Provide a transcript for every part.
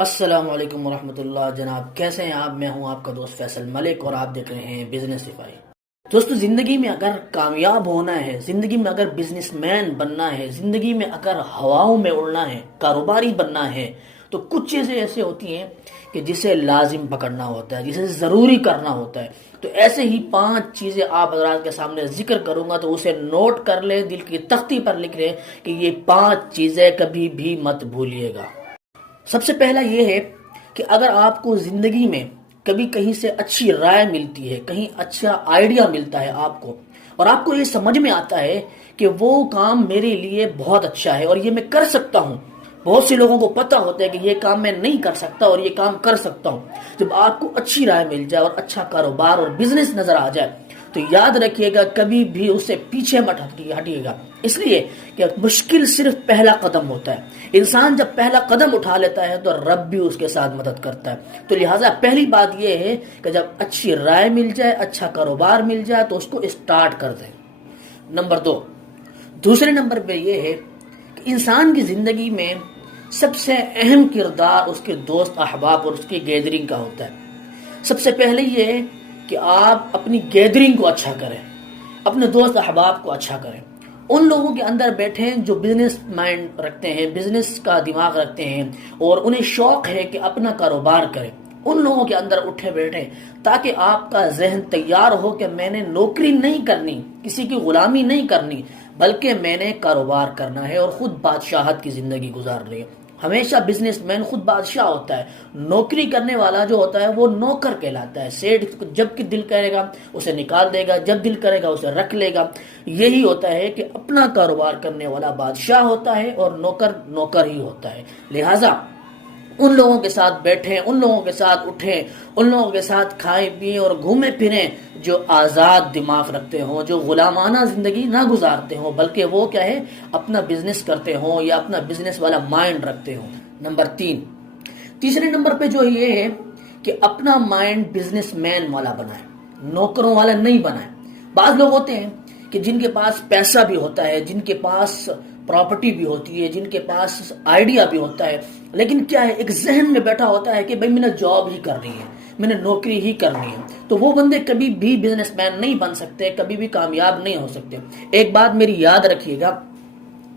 السلام علیکم ورحمۃ اللہ جناب، کیسے ہیں آپ؟ میں ہوں آپ کا دوست فیصل ملک اور آپ دیکھ رہے ہیں بزنس صفائی۔ دوستو، زندگی میں اگر کامیاب ہونا ہے، زندگی میں اگر بزنس مین بننا ہے، زندگی میں اگر ہواؤں میں اڑنا ہے، کاروباری بننا ہے، تو کچھ چیزیں ایسے ہوتی ہیں کہ جسے لازم پکڑنا ہوتا ہے، جسے ضروری کرنا ہوتا ہے۔ تو ایسے ہی 5 چیزیں آپ حضرات کے سامنے ذکر کروں گا، تو اسے نوٹ کر لیں، دل کی تختی پر لکھ لیں کہ یہ 5 چیزیں کبھی بھی مت بھولیے گا۔ سب سے پہلا یہ ہے کہ اگر آپ کو زندگی میں کبھی کہیں سے اچھی رائے ملتی ہے، کہیں اچھا آئیڈیا ملتا ہے آپ کو، اور آپ کو یہ سمجھ میں آتا ہے کہ وہ کام میرے لیے بہت اچھا ہے اور یہ میں کر سکتا ہوں۔ بہت سے لوگوں کو پتہ ہوتا ہے کہ یہ کام میں نہیں کر سکتا اور یہ کام کر سکتا ہوں۔ جب آپ کو اچھی رائے مل جائے اور اچھا کاروبار اور بزنس نظر آ جائے تو یاد رکھیے گا، کبھی بھی اس سے پیچھے مت ہٹیے گا، اس لیے کہ مشکل صرف پہلا قدم ہوتا ہے۔ انسان جب پہلا قدم اٹھا لیتا ہے تو رب بھی اس کے ساتھ مدد کرتا ہے۔ تو لہٰذا پہلی بات یہ ہے کہ جب اچھی رائے مل جائے، اچھا کاروبار مل جائے تو اس کو اسٹارٹ کر دیں۔ نمبر 2، دوسرے نمبر پہ یہ ہے کہ انسان کی زندگی میں سب سے اہم کردار اس کے دوست احباب اور اس کی گیدرنگ کا ہوتا ہے۔ سب سے پہلے یہ ہے کہ آپ اپنی گیدرنگ کو اچھا کریں، اپنے دوست احباب کو اچھا کریں، ان لوگوں کے اندر بیٹھیں جو بزنس مائنڈ رکھتے ہیں، بزنس کا دماغ رکھتے ہیں اور انہیں شوق ہے کہ اپنا کاروبار کریں۔ ان لوگوں کے اندر اٹھے بیٹھیں تاکہ آپ کا ذہن تیار ہو کہ میں نے نوکری نہیں کرنی، کسی کی غلامی نہیں کرنی، بلکہ میں نے کاروبار کرنا ہے اور خود بادشاہت کی زندگی گزارنی ہے۔ ہمیشہ بزنس مین خود بادشاہ ہوتا ہے، نوکری کرنے والا جو ہوتا ہے وہ نوکر کہلاتا ہے۔ سیٹ جب کہ دل کرے گا اسے نکال دے گا، جب دل کرے گا اسے رکھ لے گا۔ یہی ہوتا ہے کہ اپنا کاروبار کرنے والا بادشاہ ہوتا ہے اور نوکر نوکر ہی ہوتا ہے۔ لہٰذا ان لوگوں کے ساتھ بیٹھیں، ان لوگوں کے ساتھ اٹھیں، ان لوگوں کے ساتھ کھائیں پیئیں اور گھومیں پھریں جو آزاد دماغ رکھتے ہوں، جو غلامانہ زندگی نہ گزارتے ہوں، بلکہ وہ کیا ہے، اپنا بزنس کرتے ہوں یا اپنا بزنس والا مائنڈ رکھتے ہوں۔ نمبر 3، تیسرے نمبر پہ جو یہ ہے کہ اپنا مائنڈ بزنس مین والا بنائیں، نوکروں والا نہیں بنائیں۔ بعض لوگ ہوتے ہیں کہ جن کے پاس پیسہ بھی ہوتا ہے، جن کے پاس پراپرٹی بھی ہوتی ہے، جن کے پاس آئیڈیا بھی ہوتا ہے، لیکن کیا ہے، ایک ذہن میں بیٹھا ہوتا ہے کہ بھئی میں نے جاب ہی کرنی ہے، میں نے نوکری ہی کرنی ہے۔ تو وہ بندے کبھی بھی بزنس مین نہیں بن سکتے، کبھی بھی کامیاب نہیں ہو سکتے۔ ایک بات میری یاد رکھیے گا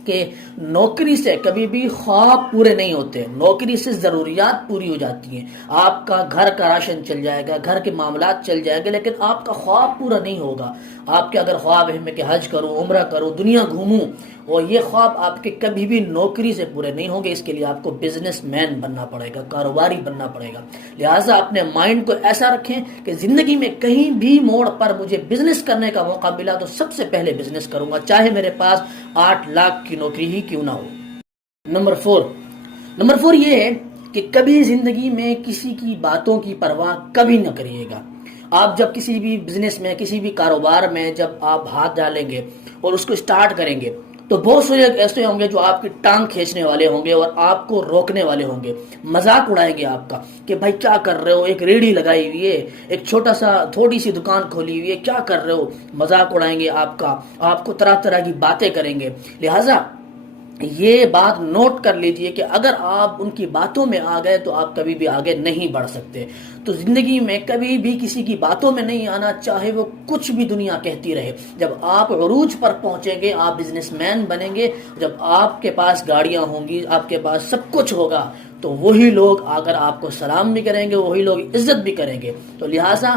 کہ نوکری سے کبھی بھی خواب پورے نہیں ہوتے، نوکری سے ضروریات پوری ہو جاتی ہیں۔ آپ کا گھر کا راشن چل جائے گا، گھر کے معاملات چل جائیں گے، لیکن آپ کا خواب پورا نہیں ہوگا۔ آپ کے اگر خواب ہے میں کہ حج کروں، عمرہ کروں، دنیا گھوموں، اور یہ خواب آپ کے کبھی بھی نوکری سے پورے نہیں ہوں گے۔ اس کے لیے آپ کو بزنس مین بننا پڑے گا، کاروباری بننا پڑے گا۔ لہٰذا اپنے مائنڈ کو ایسا رکھیں کہ زندگی میں کہیں بھی موڑ پر مجھے بزنس کرنے کا موقع ملا تو سب سے پہلے بزنس کروں گا، چاہے میرے پاس 8 لاکھ کی نوکری ہی کیوں نہ ہو۔ نمبر 4 یہ ہے کہ کبھی زندگی میں کسی کی باتوں کی پرواہ کبھی نہ کریے گا۔ آپ جب کسی بھی بزنس میں، کسی بھی کاروبار میں جب آپ ہاتھ ڈالیں گے اور اس کو اسٹارٹ کریں گے تو بہت سے لوگ ایسے ہوں گے جو آپ کی ٹانگ کھینچنے والے ہوں گے اور آپ کو روکنے والے ہوں گے، مذاق اڑائیں گے آپ کا کہ بھائی کیا کر رہے ہو، ایک ریڑھی لگائی ہوئی ہے، ایک تھوڑی سی دکان کھولی ہوئی ہے، کیا کر رہے ہو، مذاق اڑائیں گے آپ کا، آپ کو طرح طرح کی باتیں کریں گے۔ لہٰذا یہ بات نوٹ کر لیجئے کہ اگر آپ ان کی باتوں میں آ گئے تو آپ کبھی بھی آگے نہیں بڑھ سکتے۔ تو زندگی میں کبھی بھی کسی کی باتوں میں نہیں آنا، چاہے وہ کچھ بھی دنیا کہتی رہے۔ جب آپ عروج پر پہنچیں گے، آپ بزنس مین بنیں گے، جب آپ کے پاس گاڑیاں ہوں گی، آپ کے پاس سب کچھ ہوگا، تو وہی لوگ اگر آپ کو سلام بھی کریں گے، وہی لوگ عزت بھی کریں گے۔ تو لہٰذا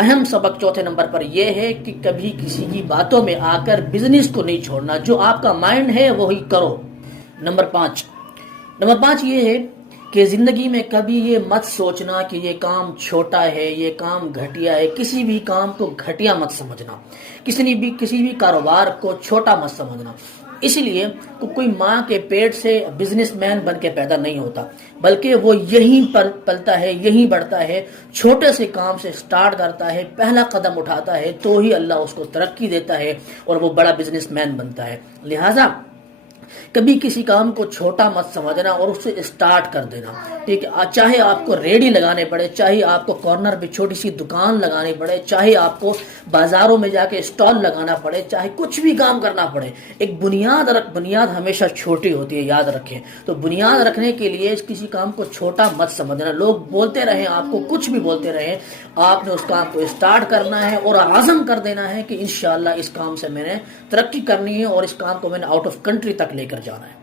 اہم سبق چوتھے نمبر پر یہ ہے کہ کبھی کسی کی باتوں میں آ کر بزنس کو نہیں چھوڑنا، جو آپ کا مائنڈ ہے وہی کرو۔ نمبر 5 یہ ہے کہ زندگی میں کبھی یہ مت سوچنا کہ یہ کام چھوٹا ہے، یہ کام گھٹیا ہے۔ کسی بھی کام کو گھٹیا مت سمجھنا، کسی بھی کاروبار کو چھوٹا مت سمجھنا۔ اس لیے کوئی ماں کے پیٹ سے بزنس مین بن کے پیدا نہیں ہوتا، بلکہ وہ یہیں پر پلتا ہے، یہیں بڑھتا ہے، چھوٹے سے کام سے سٹارٹ کرتا ہے، پہلا قدم اٹھاتا ہے تو ہی اللہ اس کو ترقی دیتا ہے اور وہ بڑا بزنس مین بنتا ہے۔ لہٰذا کبھی کسی کام کو چھوٹا مت سمجھنا اور اسے اسٹارٹ کر دینا۔ ٹھیک ہے، چاہے آپ کو ریڑھی لگانے پڑے، چاہے آپ کو کارنر پہ چھوٹی سی دکان لگانی پڑے، چاہے آپ کو بازاروں میں جا کے اسٹال لگانا پڑے، چاہے کچھ بھی کام کرنا پڑے، ایک بنیاد ہمیشہ چھوٹی ہوتی ہے، یاد رکھیں۔ تو بنیاد رکھنے کے لیے کسی کام کو چھوٹا مت سمجھنا۔ لوگ بولتے رہیں، آپ کو کچھ بھی بولتے رہیں، آپ نے اس کام کو اسٹارٹ کرنا ہے اور عزم کر دینا ہے کہ انشاءاللہ اس کام سے میں نے ترقی کرنی ہے اور اس کام کو میں نے آؤٹ آف کنٹری تک لے کر جانا ہے۔